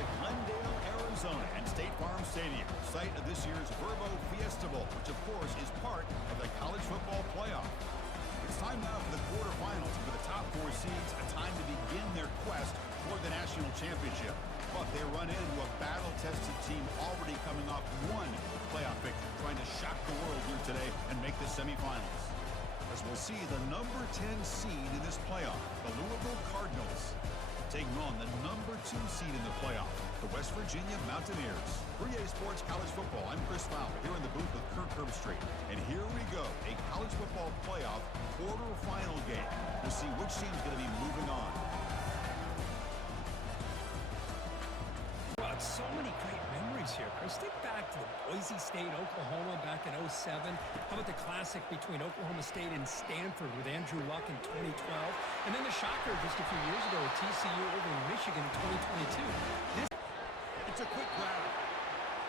to Glendale, Arizona, and State Farm Stadium, site of this year's Verbo Fiesta Bowl, which of course is part of the college football playoff. It's time now for the quarterfinals, and for the top 4 seeds, a time to begin their quest for the national championship. But they run into a battle-tested team already coming off one playoff victory, trying to shock the world here today and make the semifinals. As we'll see the number 10 seed in this playoff, the Louisville Cardinals, taking on the number 2 seed in the playoff, the West Virginia Mountaineers. For EA Sports College Football, I'm Chris Fowler here in the booth with Kirk Herbstreit. And here we go, a college football playoff quarterfinal game. We'll see which team's going to be moving on. Wow, so many great memories here, Chris. Think back to the Boise State, Oklahoma back in '07. How about the classic between Oklahoma State and Stanford with Andrew Luck in 2012? And then the shocker just a few years ago with TCU over in Michigan in 2022. It's a quick grab.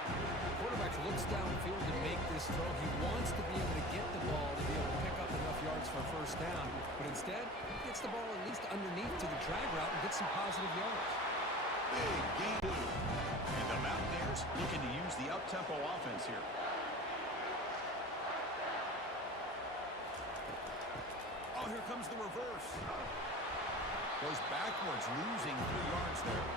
The quarterback looks downfield to make this throw. He wants to be able to get the ball to be able to pick up enough yards for a first down. But instead, he gets the ball at least underneath to the drag route and gets some positive yards. Big game. And the Mountaineers looking to use the up-tempo offense here. Oh, here comes the reverse. Goes backwards, losing 3 yards there.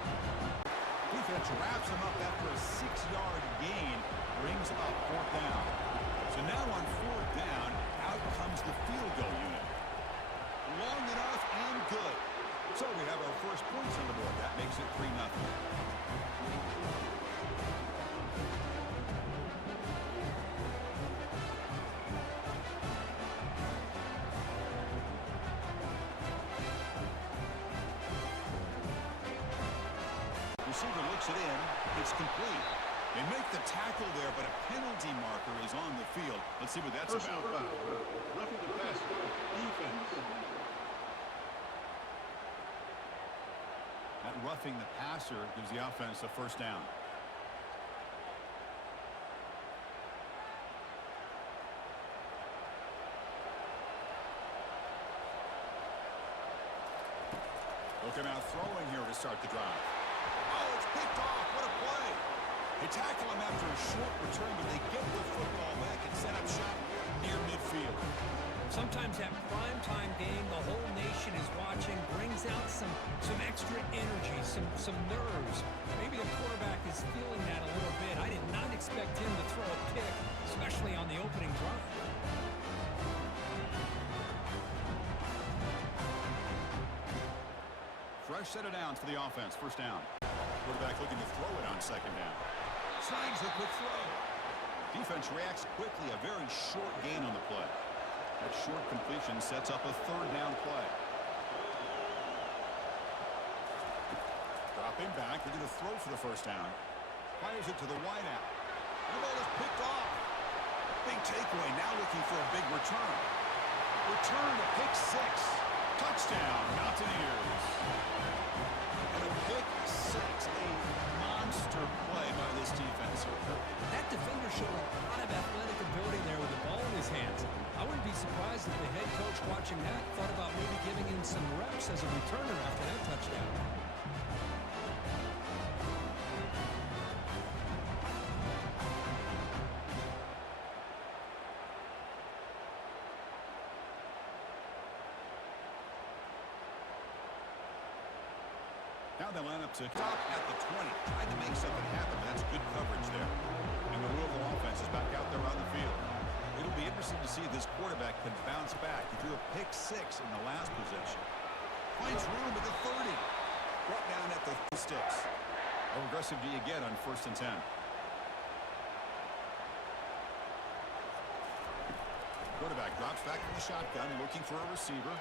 Defense wraps him up after a 6-yard gain, brings up 4th down. So now on 4th down, out comes the field goal unit. Long enough and good. So we have our first points on the board. That makes it 3-0. Receiver looks it in. It's complete. They make the tackle there, but a penalty marker is on the field. Let's see what that's Personal about. foul. Roughing the passer. Defense. That roughing the passer gives the offense a first down. Looking out throwing here to start the drive. Oh, it's picked off. What a play. They tackle him after a short return, but they get the football back and set up shop near midfield. Sometimes that primetime game, the whole nation is watching, brings out some extra energy, some nerves. Maybe the quarterback is feeling that a little bit. I did not expect him to throw a pick, especially on the opening drive. Fresh set of downs for the offense. First down. Quarterback looking to throw it on 2nd down. Snags the quick throw. Defense reacts quickly. A very short gain on the play. That short completion sets up a 3rd down play. Dropping back, looking to throw for the first down. Fires it to the wideout. The ball is picked off. Big takeaway, now looking for a big return. Return to pick 6. Touchdown, Mountaineers. And a pick 6, a monster play by this defense. That defender showed a lot of athletic ability there with the ball in his hands. I wouldn't be surprised if the head coach watching that thought about maybe giving him some reps as a returner after that touchdown. Now they line up to top at the 20. Trying to make something happen, but that's good coverage there. And the Louisville offense is back out there on the field. It'll be interesting to see if this quarterback can bounce back. He threw a pick 6 in the last possession. Finds room at the 30. Brought down at the sticks. How aggressive do you get on 1st and 10? Quarterback drops back from the shotgun, looking for a receiver.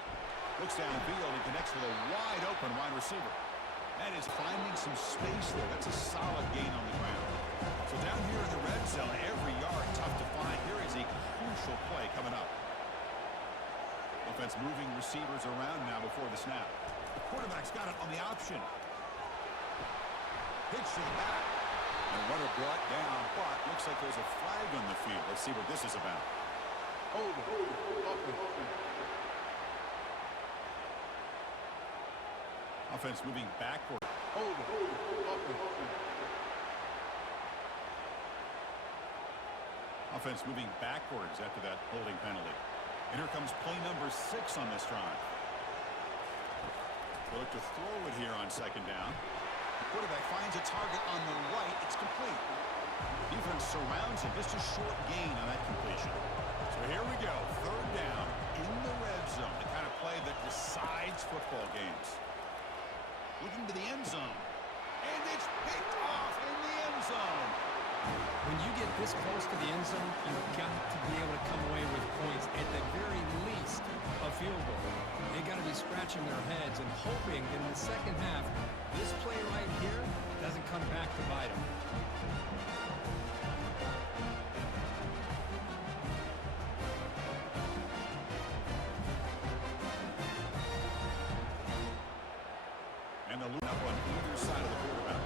Looks downfield and connects with a wide open wide receiver. That is finding some space there. That's a solid gain on the ground. So down here in the red zone, every yard tough to find. Here is a crucial play coming up. Offense moving receivers around now before the snap. Quarterback's got it on the option. Pitch to the back. And a runner brought down, but looks like there's a flag on the field. Let's see what this is about. Hold it. Offense moving backward. Hold it. offense moving backwards after that holding penalty. And here comes play number 6 on this drive. They'll look to throw it here on second down. The quarterback finds a target on the right. It's complete. Defense surrounds him. Just a short gain on that completion. So here we go. Third down in the red zone. The kind of play that decides football games. Looking to the end zone. And it's picked off in the end zone. When you get this close to the end zone, you've got to be able to come away with points, at the very least a field goal. They got to be scratching their heads and hoping that in the second half, this play right here doesn't come back to bite them. And the loop up on either side of the quarterback.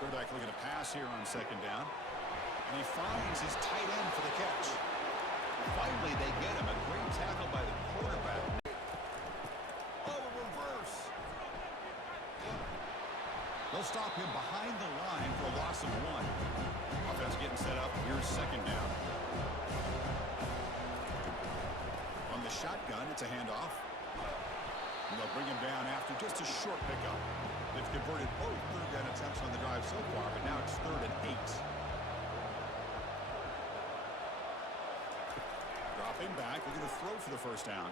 Quarterback looking to pass here on second down. And he finds his tight end for the catch. Finally, they get him. A great tackle by the quarterback. Oh, a reverse. They'll stop him behind the line for a loss of 1. Offense getting set up. Here's second down. On the shotgun, it's a handoff. And they'll bring him down after just a short pickup. They've converted both third down attempts on the drive so far, but now it's 3rd and 8. Dropping back, they're going to throw for the first down.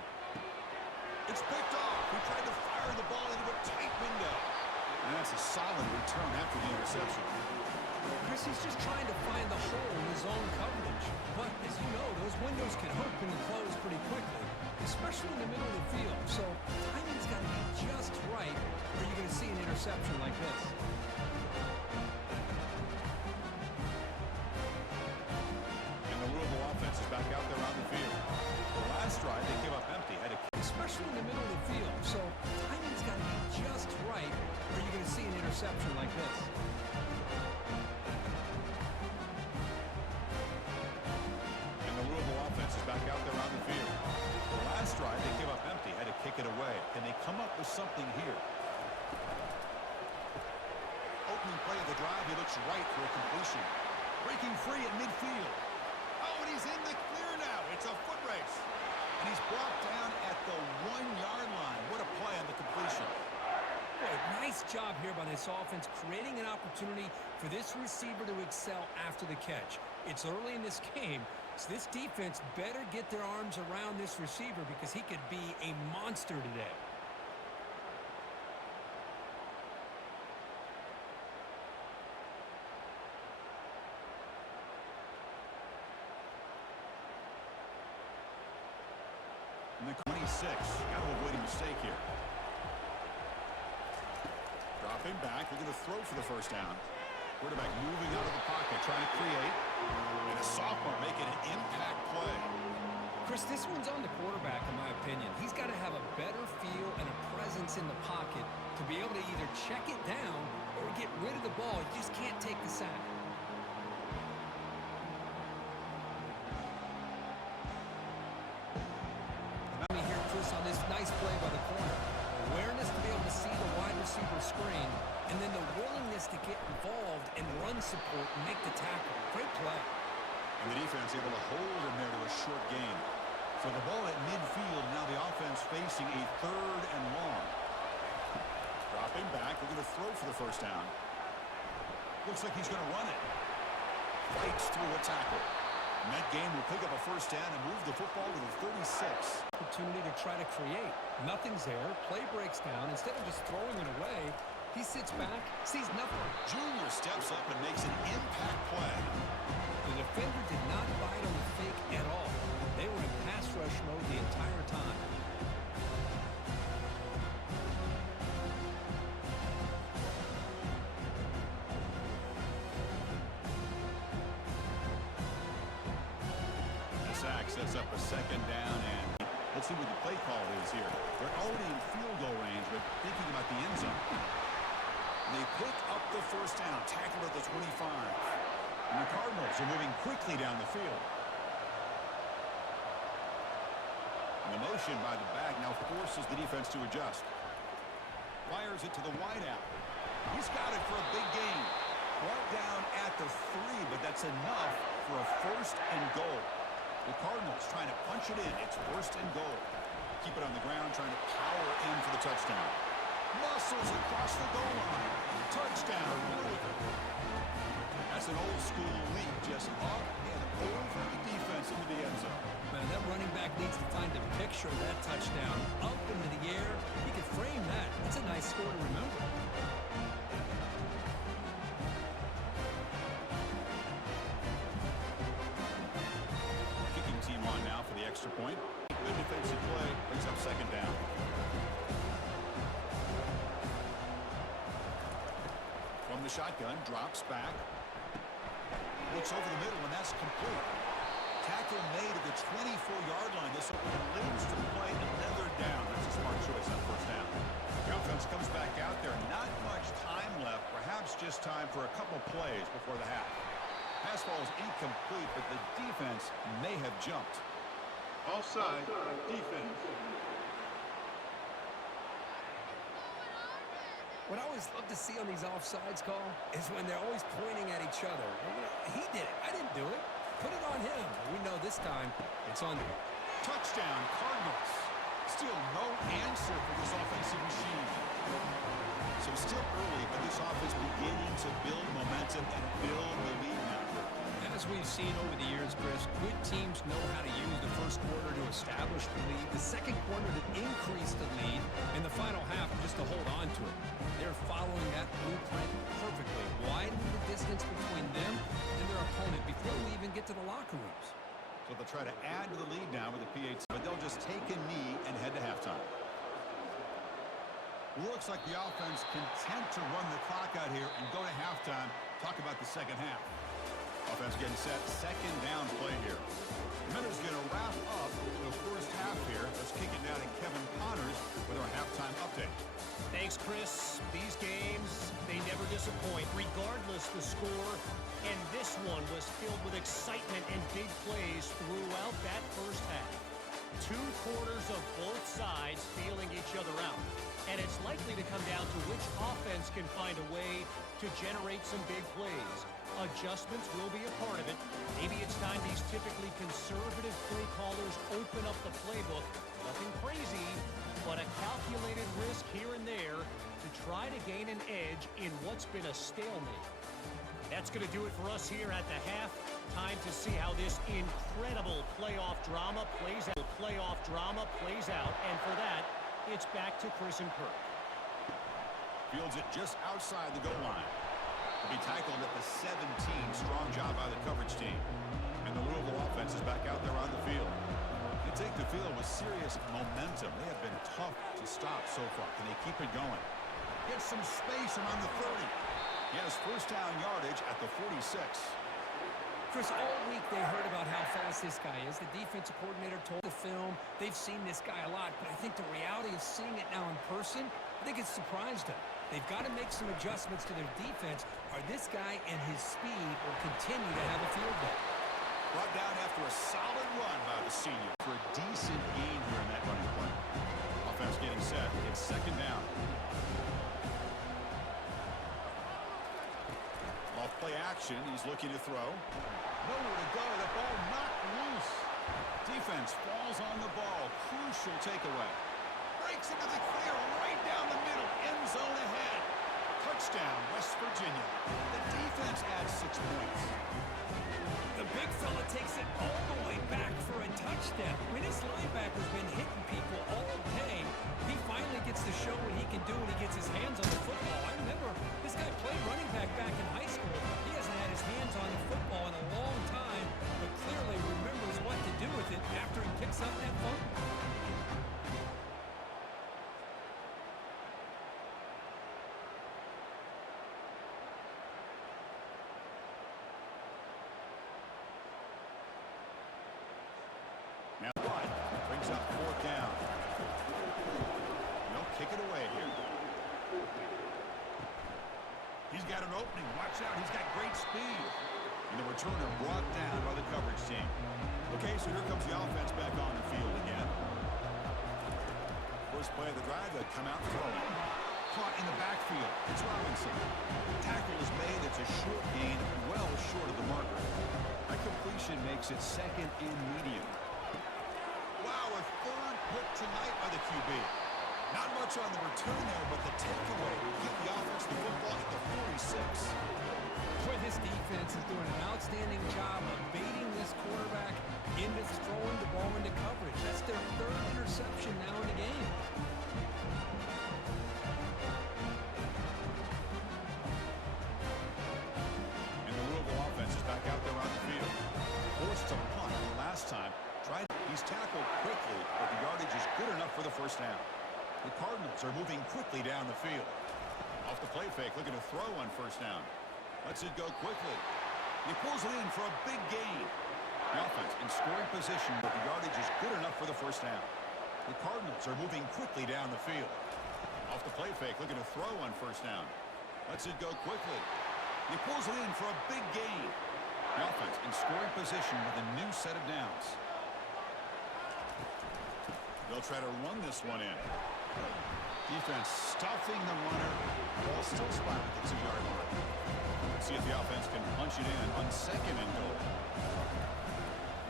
It's picked off. He tried to fire the ball into a tight window. And that's a solid return after the interception. Chris, he's just trying to find the hole in his own coverage. But as you know, those windows can open and close pretty quickly, especially in the middle of the field. So timing's got to be just right, or you're going to see an interception like this. And the Louisville offense is back out there on the field. The last drive, they came up empty. Especially in the middle of the field. So timing's got to be just right, or you're going to see an interception like this. And the Louisville offense is back out there on the field. The last drive, they came up empty. Had to kick it away. Can they come up with something here? Opening play of the drive, he looks right for a completion. Breaking free at midfield. Oh, and he's in the clear now. It's a foot race. And he's brought down at the 1-yard line. What a play on the completion. Boy, nice job here by this offense, creating an opportunity for this receiver to excel after the catch. It's early in this game, so this defense better get their arms around this receiver because he could be a monster today. And the 26. Got to avoid a mistake here. Dropping back. They're going to throw for the first down. Quarterback moving out of the pocket, trying to create. And a sophomore making an impact play. Chris, this one's on the quarterback, in my opinion. He's got to have a better feel and a presence in the pocket to be able to either check it down or get rid of the ball. You just can't take the sack. On this nice play by the corner. Awareness to be able to see the wide receiver screen, and then the willingness to get involved and run support and make the tackle. Great play. And the defense able to hold him there to a short gain. So the ball at midfield, now the offense facing a 3rd and long. Dropping back, they're going to throw for the first down. Looks like he's going to run it. Fights through a tackle. And that game will pick up a first down and move the football to the 36. Opportunity to try to create. Nothing's there. Play breaks down. Instead of just throwing it away, he sits back, sees nothing. Junior steps up and makes an impact play. The defender did not bite on the fake at all. They were in pass rush mode the entire time. Sack sets up a second down, and let's see what the play call is here. They're already in field goal range, but thinking about the end zone. And they pick up the first down, tackled at the 25. And the Cardinals are moving quickly down the field. And the motion by the back now forces the defense to adjust. Fires it to the wideout. He's got it for a big gain. Brought down at the 3, but that's enough for a 1st and goal. The Cardinals trying to punch it in. It's 1st and goal. Keep it on the ground, trying to power in for the touchdown. Muscles across the goal line. Touchdown, Louisville. That's an old-school leap, just up and over the defense into the end zone. Man, that running back needs to find a picture of that touchdown. Up into the air. He can frame that. That's a nice score to remember. Kicking team on now for the extra point. Good defensive play. Brings up 2nd down. From the shotgun, drops back. Looks over the middle, and that's complete. Tackle made at the 24-yard line. This leads to play another down. That's a smart choice on 1st down. The offense comes back out there. Not much time left. Perhaps just time for a couple plays before the half. Pass ball is incomplete, but the defense may have jumped. Offside, defense. What I always love to see on these offsides call is when they're always pointing at each other. He did it. I didn't do it. Put it on him. We know this time it's on. Touchdown, Cardinals. Still no answer for this offensive machine. So still early, but this offense beginning to build momentum and build the lead now. As we've seen over the years, Chris, good teams know how to use the first quarter to establish the lead, the second quarter to increase the lead, and the final half just to hold on to it. They're following that blueprint perfectly, widening the distance between them and their opponent before we even get to the locker rooms. So they'll try to add to the lead now with the PAT, but they'll just take a knee and head to halftime. Looks like the offense content to run the clock out here and go to halftime. Talk about the second half. Offense getting set, 2nd down play here. Miners going to wrap up the first half here. Let's kick it down to Kevin Connors with our halftime update. Thanks, Chris. These games, they never disappoint, regardless the score. And this one was filled with excitement and big plays throughout that first half. 2 quarters of both sides feeling each other out. And it's likely to come down to which offense can find a way to generate some big plays. Adjustments will be a part of it. Maybe it's time these typically conservative play callers open up the playbook. Nothing crazy, but a calculated risk here and there to try to gain an edge in what's been a stalemate. That's going to do it for us here at the half. Time to see how this incredible playoff drama plays out. And for that, it's back to Chris and Kirk. Fields it just outside the goal line. To be tackled at the 17. Strong job by the coverage team. And the Louisville offense is back out there on the field. They take the field with serious momentum. They have been tough to stop so far. Can they keep it going? Get some space around the 30. He has 1st down yardage at the 46. Chris, all week they heard about how fast this guy is. The defensive coordinator told the film they've seen this guy a lot, but I think the reality of seeing it now in person, I think it's surprised them. They've got to make some adjustments to their defense, or this guy and his speed will continue to have a field day. Brought down after a solid run by the senior for a decent gain here in that running play. Offense getting set. It's 2nd down. Off play action. He's looking to throw. Nowhere to go. The ball knocked loose. Defense falls on the ball. Crucial takeaway. Breaks into the clear right down the middle. End zone ahead. Touchdown, West Virginia. The defense adds 6 points. The big fella takes it all the way back for a touchdown. I mean, this linebacker's been hitting people all day. He finally gets to show what he can do when he gets his hands on the football. I remember this guy played running back in high school. He hasn't had his hands on the football in a long time, but clearly remembers what to do with it after he picks up that fumble. Now what? Brings up 4th down. They'll kick it away here. He's got an opening. Watch out. He's got great speed. And the returner brought down by the coverage team. Okay, so here comes the offense back on the field again. First play of the drive, they come out throwing. Caught in the backfield. It's Robinson. Tackle is made. It's a a short gain, well short of the marker. That completion makes it second and medium. Wow, a third pick tonight by the QB. Not much on the return there, but the takeaway will give the offense the football at the 46. Boy, this defense is doing an outstanding job of baiting this quarterback into throwing the ball into coverage. That's their third interception now in the game. And the Louisville offense is back out there on the field. Forced to punt last time. He's tackled quickly, but the yardage is good enough for the first down. The Cardinals are moving quickly down the field. Off the play fake, looking to throw on first down. Lets it go quickly. He pulls it in for a big gain. The offense in scoring position, but the yardage is good enough for the first down. The Cardinals are moving quickly down the field. Off the play fake, looking to throw on first down. Lets it go quickly. He pulls it in for a big gain. The offense in scoring position with a new set of downs. They'll try to run this one in. Defense stuffing the runner. Ball still spotted at the 2-yard line. See if the offense can punch it in on second and goal.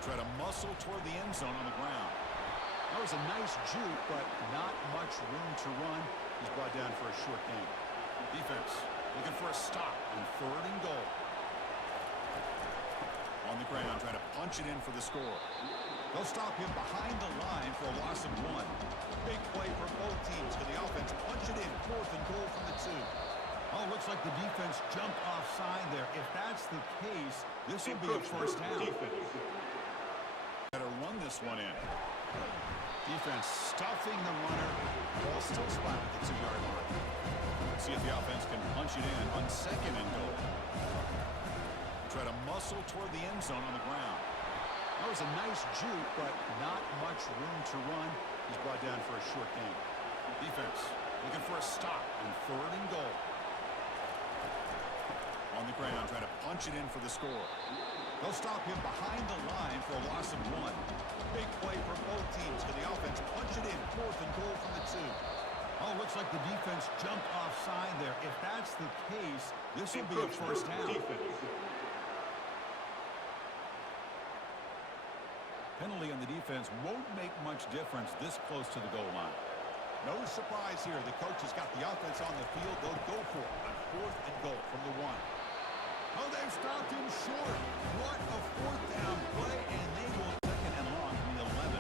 Try to muscle toward the end zone on the ground. That was a nice juke, but not much room to run. He's brought down for a short gain. Defense looking for a stop on third and goal. On the ground, trying to punch it in for the score. They'll stop him behind the line for a loss of 1. Big play for both teams. Can the offense punch it in? Fourth and goal from the 2. Oh, looks like the defense jumped offside there. If that's the case, this will be a first down. Better run this one in. Defense stuffing the runner. Ball still spotted at the 2-yard line. See if the offense can punch it in on second and goal. Try to muscle toward the end zone on the ground. That was a nice juke, but not much room to run. He's brought down for a short gain. Defense looking for a stop on third and goal. On the ground, trying to punch it in for the score. They'll stop him behind the line for a loss of 1. Big play for both teams. Can the offense punch it in? Fourth and goal from the 2. Oh, looks like the defense jumped offside there. If that's the case, this will be a first down. Penalty on the defense won't make much difference this close to the goal line. No surprise here. The coach has got the offense on the field. They'll go for it on fourth and goal from the 1. Oh, they've stopped him short. What a fourth down play, and they will second and long from the 11.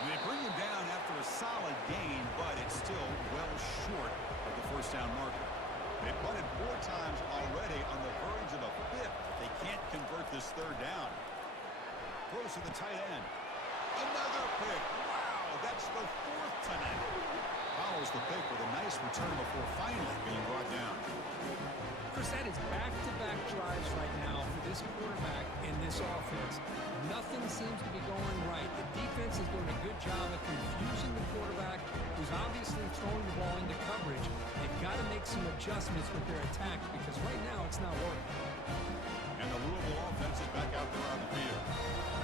And they bring him down after a solid gain, but it's still well short of the first down marker. They punted 4 times already on the verge of a 5th. They can't convert this third down. Throws to the tight end. Another pick. Wow, that's the 4th tonight. Follows the pick with a nice return before finally being brought down. Chris, that is back-to-back drives right now for this quarterback in this offense. Nothing seems to be going right. The defense is doing a good job of confusing the quarterback, who's obviously throwing the ball into coverage. They've got to make some adjustments with their attack because right now it's not working. And the Louisville offense is back out there on the field.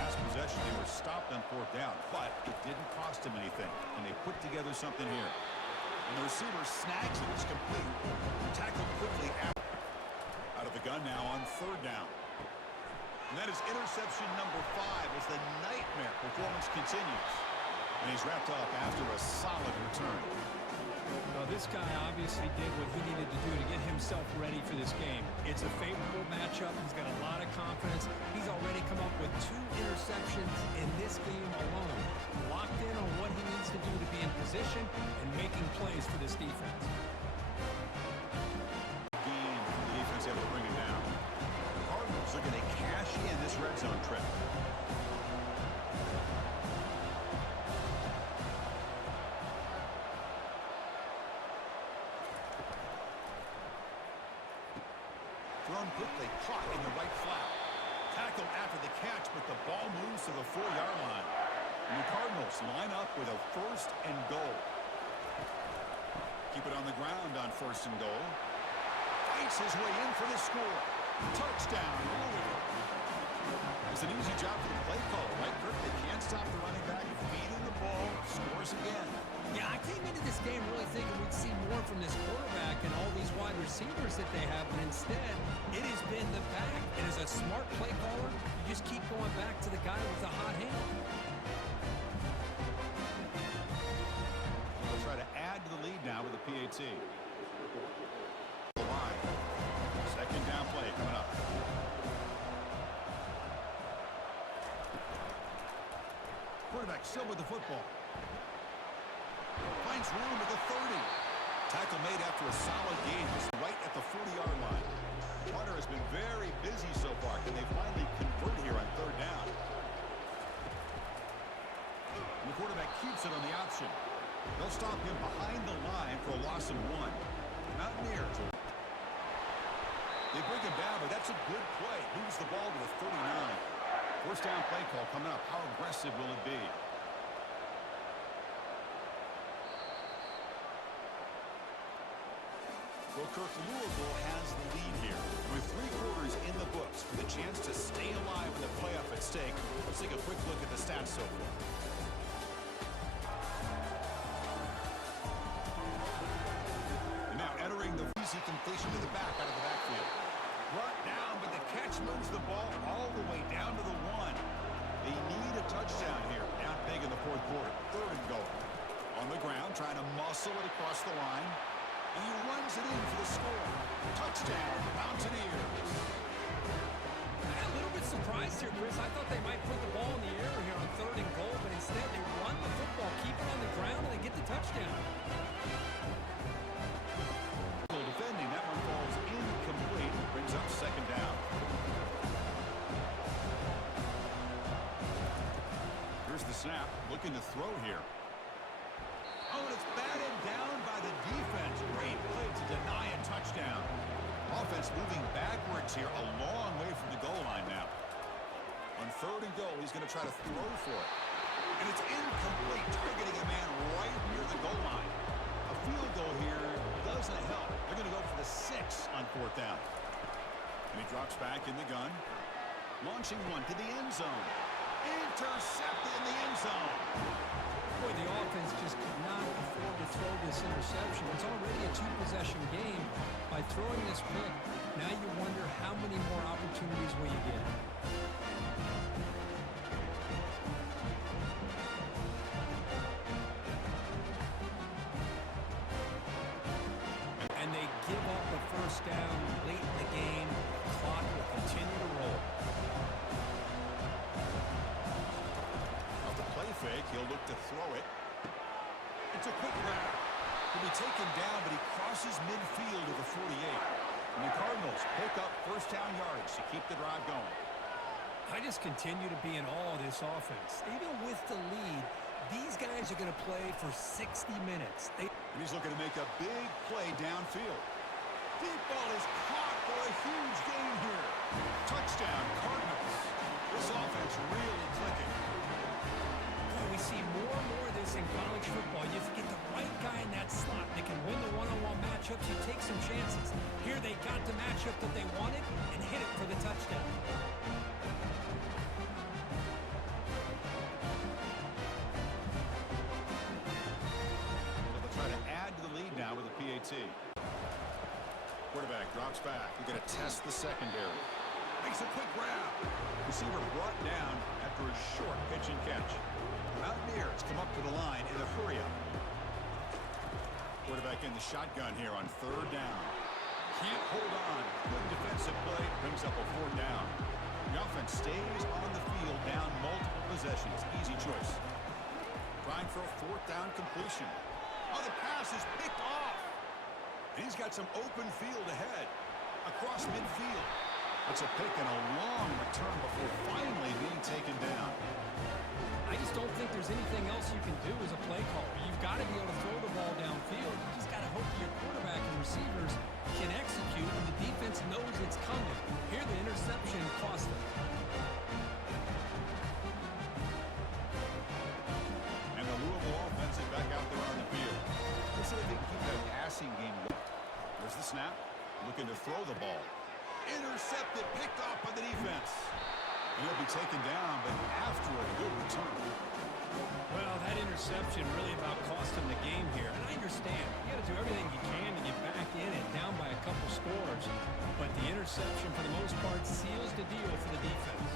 Last possession, they were stopped on 4th down, but it didn't cost them anything. And they put together something here. And the receiver snags it. It's complete. Tackled quickly out of the gun now on 3rd down. And that is interception number 5 as the nightmare performance continues. And he's wrapped up after a solid return. Well, this guy obviously did what he needed to do to get himself ready for this game. It's a favorable matchup. He's got a lot of confidence. He's already come up with 2 interceptions in this game alone. Locked in on what he needs to do to be in position and making plays for this defense. Game for the defense able to bring him down. The Cardinals are going to cash in this red zone trip. Thrown quickly, caught in the right flat. Tackled after the catch, but the ball moves to the 4-yard line. And the Cardinals line up with a 1st and goal. Keep it on the ground on 1st and goal. Fights his way in for the score. Touchdown, Louisville. It's an easy job for the play caller, right, Kirk? They can't stop the running back feeding the ball, scores again. Yeah, I think game really thinking we'd see more from this quarterback and all these wide receivers that they have, but instead, it has been the back. And as a smart play caller, you just keep going back to the guy with the hot hand. They'll try to add to the lead now with the PAT. The line. Second down play coming up. Quarterback still with the football. Finds room at the 30. Tackle made after a solid game. Just right at the 40-yard line. Hunter has been very busy so far. Can they finally convert here on third down? And the quarterback keeps it on the option. They'll stop him behind the line for a loss of 1. Mountaineers. They bring him down, but that's a good play. Moves the ball to the 39. First down play call coming up. How aggressive will it be? Well, Kirk, Louisville has the lead here. With 3 quarters in the books, with a chance to stay alive with a playoff at stake, let's take a quick look at the stats so far. And now entering the easy completion to the back out of the backfield. Brought down, but the catch moves the ball all the way down to the 1. They need a touchdown here. Down big in the fourth quarter. Third and goal. On the ground, trying to muscle it across the line. And he runs it in for the score. Touchdown, Mountaineers. I'm a little bit surprised here, Chris. I thought they might put the ball in the air here on third and goal, but instead they run the football, keep it on the ground, and they get the touchdown. Defending, that one falls incomplete. Brings up second down. Here's the snap. Looking to throw here. Oh, and it's batted down by the defense. Great play to deny a touchdown. Offense moving backwards here, a long way from the goal line now. On third and goal, he's going to try to throw for it. And it's incomplete, targeting a man right near the goal line. A field goal here doesn't help. They're going to go for the 6 on fourth down. And he drops back in the gun. Launching one to the end zone. Intercepted in the end zone. Boy, the offense just could not afford to throw this interception. It's already a 2-possession game. By throwing this pick, now you wonder how many more opportunities will you get. And they give up a first down late in the game. The clock will continue to roll. Fake. He'll look to throw it. It's a quick grab. He'll be taken down, but he crosses midfield to the 48. And the Cardinals pick up first down yardage to keep the drive going. I just continue to be in awe of this offense. Even with the lead, these guys are going to play for 60 minutes. And he's looking to make a big play downfield. Deep ball is caught for a huge gain here. Touchdown, Cardinals. This offense really clicking. We see more and more of this in college football. You get the right guy in that slot. They can win the one-on-one matchups. You take some chances. Here they got the matchup that they wanted and hit it for the touchdown. So they'll try to add to the lead now with a PAT. Quarterback drops back. We're going to test the secondary. Makes a quick grab. Receiver brought down after a short pitch and catch. Mountaineers come up to the line in a hurry-up. Quarterback in the shotgun here on third down. Can't hold on. Good defensive play. Brings up a fourth down. The offense stays on the field down multiple possessions. Easy choice. Trying for a fourth down completion. Oh, the pass is picked off. And he's got some open field ahead. Across midfield. It's a pick and a long return before finally being taken down. I just don't think there's anything else you can do as a play caller. You've got to be able to throw the ball downfield. You just got to hope your quarterback and receivers can execute, and the defense knows it's coming. Here, the interception cost them. And the Louisville offense is back out there on the field. Let's see if they can keep that passing game going. There's the snap. Looking to throw the ball. Intercepted, picked off by the defense. And he'll be taken down, but after a good return. Well, that interception really about cost him the game here. And I understand. You got to do everything you can to get back in and down by a couple scores. But the interception, for the most part, seals the deal for the defense.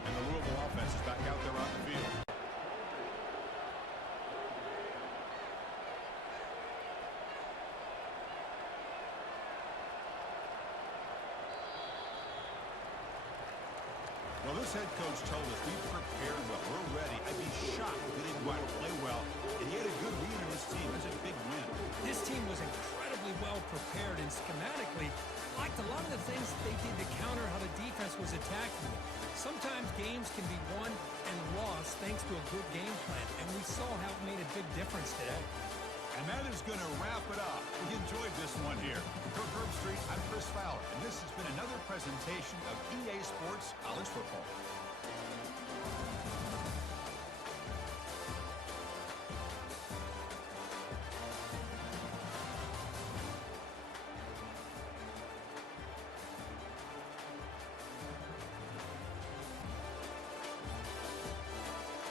And the Louisville offense is back out there on the field. Well, this head coach told us we prepared well. We're ready. I'd be shocked if we didn't go out and play well. And he had a good read on his team. That's a big win. This team was incredibly well prepared and schematically liked a lot of the things that they did to counter how the defense was attacking them. Sometimes games can be won and lost thanks to a good game plan, and we saw how it made a big difference today. And that is going to wrap it up. We enjoyed this one here. For Herb Street, I'm Chris Fowler, and this has been another presentation of EA Sports College Football.